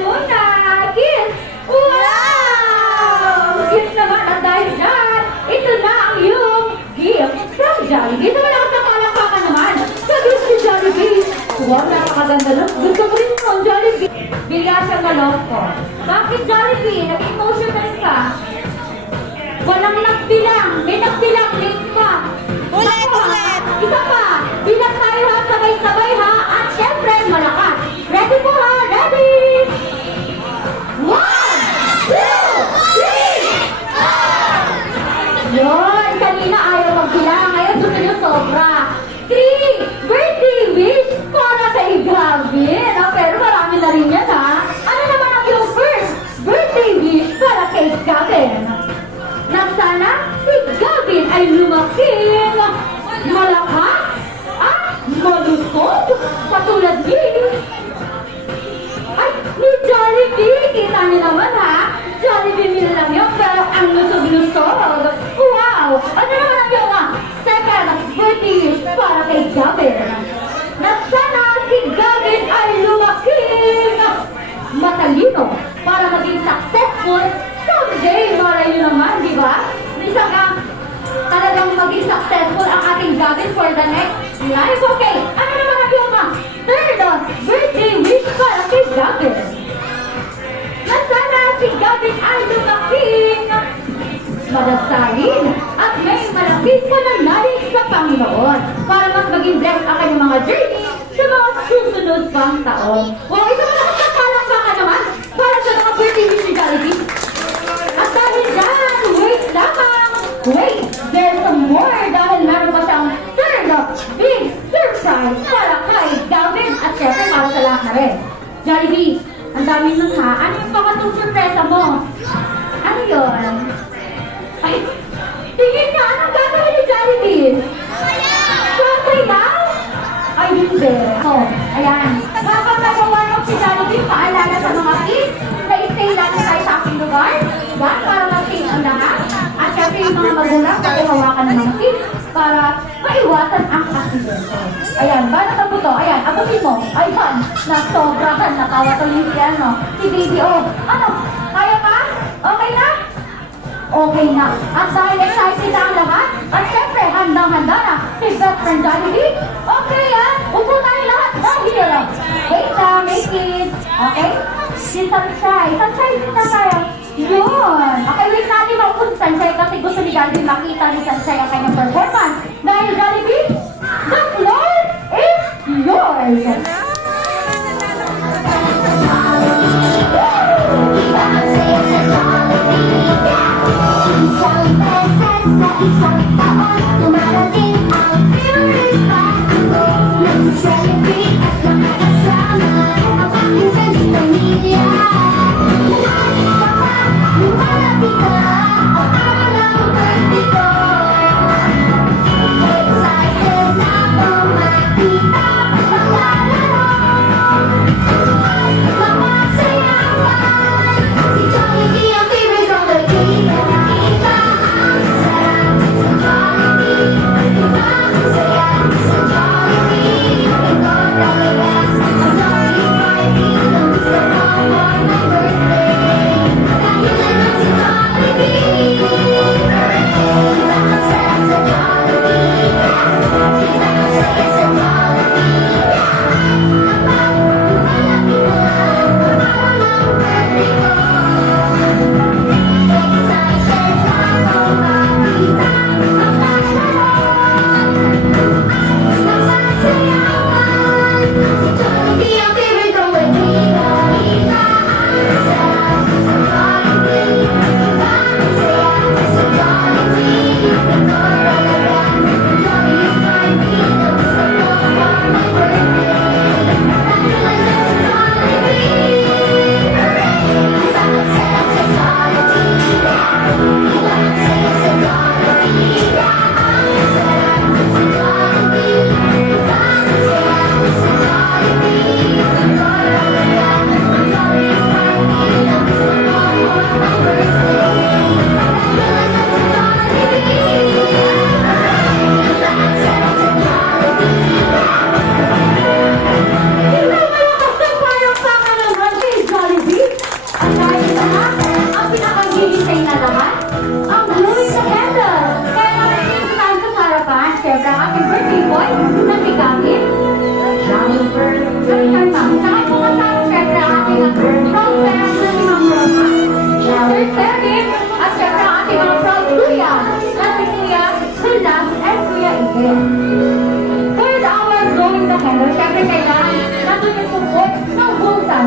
muna. Kiss! Wow! Kiss naman at dahil dyan, ito na ang iyong gift from Jollibee. Naman ako sa palakpakan naman. Sa gift ni Jollibee. Wow, napakaganda nun. Gusto ko rin mo, Jollibee. Bigla siyang malok ko. Bakit Jollibee? Nag-emotional ka. Walang nagbilang. May nagbilang link pa. Ulit, Ako, ulit. Isa pa. Bilang tayo ha. Sabay-sabay ha. At syempre, malakas. Ready po ha. Ready? 1, 2, 3. Yun. Kanina ayaw magbilang. Ngayon gusto niyo sobra. 3. Birthday wish para kay Gavin. Pero marami na rin yan ha. Ano naman ang iyong first birthday wish para kay Gavin? Na sana si Gavin ay lumaking malakas at malusog katulad ni Jollibee. Kita niyo naman ha, Jollibee meal lang yun pero ang lusog-lusog. Wow! Ano naman ang iyong second birthday wish para kay Gavin? Na sana si Gavin ay lumaking matalino para maging successful someday. Malay nyo naman, di ba? Isa ka talagang maging successful ang ating Gavin for the next life. Okay, ano naman ang iyong third birthday wish para kay Gavin? Na sana si Gavin ay lumaking madasalin at may malapit pananalig sa Panginoon para mas maging blessed ang kanyang mga journey sa mga susunod pang taon. Wow, ito na nakapagpalakpakan naman para sa mga birthday wish ni Jollibee. At dahil dyan, wait lamang. Wait, there's some more dahil meron pa siyang third big surprise para kay Gavin at syempre para sa lahat na rin. Jollibee, ang dami nun ha. Ano yung pakatong surpresa mo? Ano yun? Ay, tingin ka, anong gagawin ni Jollibee? Surprise daw? Ay, hindi. Oh, ayan. Baka magawa si Jollibee paalala sa mga kids na stay lang tayo sa aking lugar. Diba? Para mag-stay ang lahat. At syempre yung mga magulang pagkahawakan ng mga kids para maiwasan ang aksidente. Ayan, ba't ang buto? Ayan, abutin mo. Ayan, nasobrahan, nakawatuloy si si Baby O. Ano? Kaya pa? Okay na? Okay na. At dahil excited na ang lahat, at syempre, handang-handa na si best friend Jollibee. Okay upo tayo lahat dahil wait lang, may kids. Okay? Si Sunshine. Sunshine, dito na tayo. Yun. Okay, wait natin maupo si Sunshine kasi gusto ni Jollibee makita ni Sunshine ang kanyang performance. Dahil Jollibee, the floor is yours. Isang beses sa isang taon, tumarating ang Purify. Nag-celebrate at makakasama ang aking kanyang pamilya. Lahat ka pa, lumalapit na ang araw ng birthday ko. Excited na ako makita ang pangalan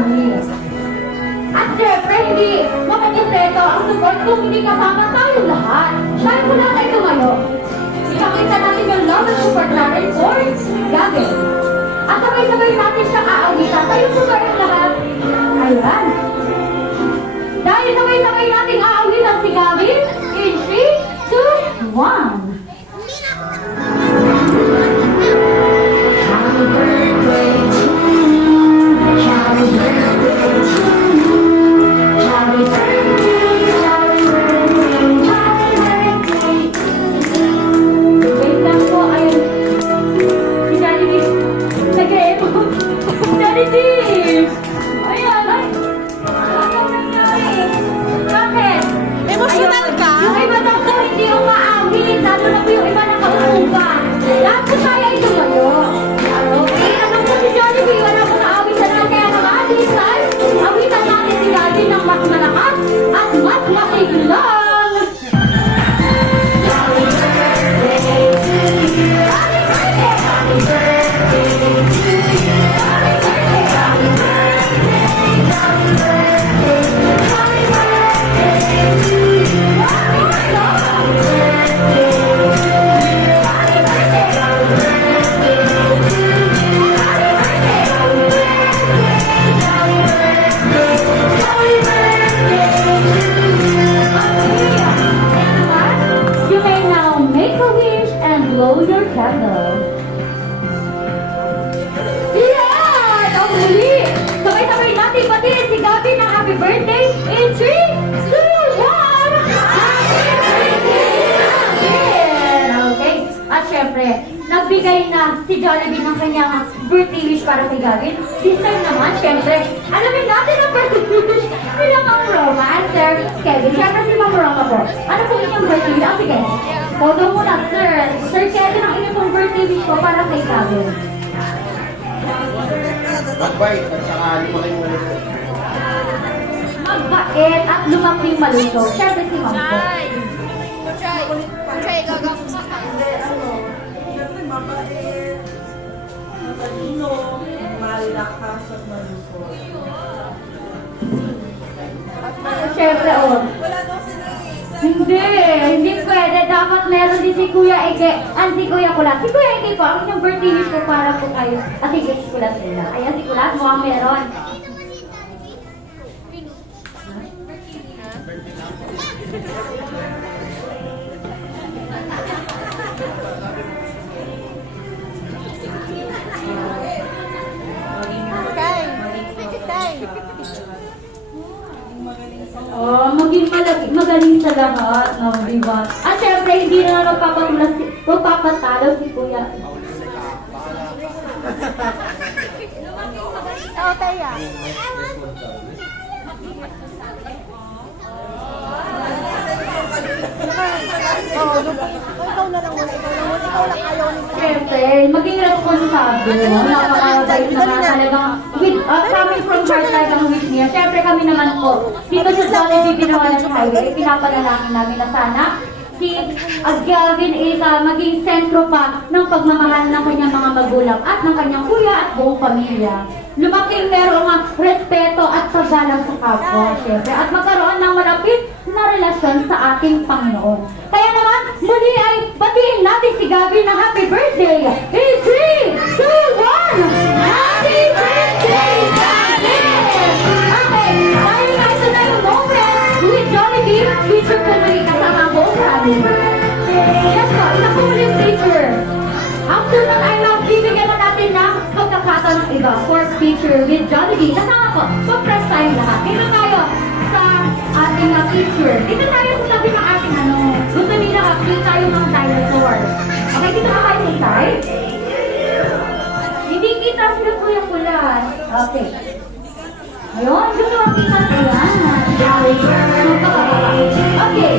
kami. At syempre, hindi makikipleto ang support kung hindi kasama tayo lahat. Dahil wala tayo tumayo. Ipakita natin yung love and support natin for Gavin. At sabay-sabay natin siyang aawitan. Tayo po kayong lahat. Ayan. Dahil sabay-sabay natin aawitan si Gavin in 3, 2, 1. Happy birthday to you. Happy birthday to you. Happy birthday, happy birthday, happy birthday to you. Wait lang po, ayun. Si Daddy Beef. Nag-e-emote. Daddy Beef! Ayan, ay. Ano nangyari? Bakit? Emotional ka? Yung iba daw po hindi umaawit. Lalo na po yung iba nakauuban. Lahat po tayo ay tumayo. Okay, ano po si Jollibee? Wala po naawitan na. Kaya naman, this time, awitan natin si Daddy ng mas malakas at mas masiglang. Happy birthday to you. Happy birthday, happy birthday to you. Happy birthday, happy birthday, happy birthday, happy birthday to you. Happy birthday, happy birthday, happy birthday to you. Happy birthday, happy birthday, happy birthday, happy birthday to you. You may now make a wish and blow your candle. Yan! Ang muli! Sabay-sabay natin batiin si Gabi ng happy birthday in 3, 2, 1! Happy birthday, Gavin! Okay. At syempre, nagbigay na si Jollibee ng kanyang birthday wish para kay Gavin. This time naman, syempre, alamin natin ang birthday wish nila Ma'am Roma at Sir Kevin. Syempre si Ma'am Roma po. Ano po inyong birthday wish? Ah, sige. Todo muna, Sir. Sir Kevin, ang inyong birthday wish ko para kay Gavin. Magbait at saka lumaking malusog. Magbait at lumaking malusog. Syempre si Ma'am po. Try, gagawin sa Siyempre, mabait, matalino, malakas at malusog. Syempre, oh. Wala daw sila isa. Hindi pwede. Dapat meron din si Kuya Ike. Si Kuya Kulat. Si Kuya Ike po, ang inyong birthday wish ko para po kayo. At sige, si Kulat sila. Ayan, si Kulat, mukhang meron. Oh, maging magaling sa lahat, no, di ba? At syempre, hindi na magpapatalo si Kuya. Oo, Taya. Oo, ikaw na lang muna, ikaw lang ayaw ni Siyempre, maging responsable, no? Napakabait naman talagang, coming from heart talagang wish niya. Siyempre kami naman po, dito sa Jollibee Binawalan Highway, pinapanalangin namin na sana si Gavin is maging sentro pa ng pagmamahal ng kanyang mga magulang at ng kanyang kuya at buong pamilya. Lumaking merong respeto at paggalang sa kapwa, syempre, at magkaroon ng malapit na relasyon sa ating Panginoon. Kaya naman, muli ay batiin natin si Gavin ng happy birthday! In 3, 2, 1! Happy birthday, Gavin! Okay, dahil nga ito na yung moment with Jollibee, feature po muli kasama ang buong family. Yes po, isa po muli yung feature. After nun ay bibigyan na natin ng pagkakataon ng iba for feature with Jollibee. Kasama po, pa-press time lahat. Dito tayo sa ating feature. Dito tayo sa tabi ng ating gusto nila update tayo ng dinosaur. Okay, dito na kayo sa side. Hindi kita sila Kuya Kulat. Okay. Ayun, gusto makita sila. Okay,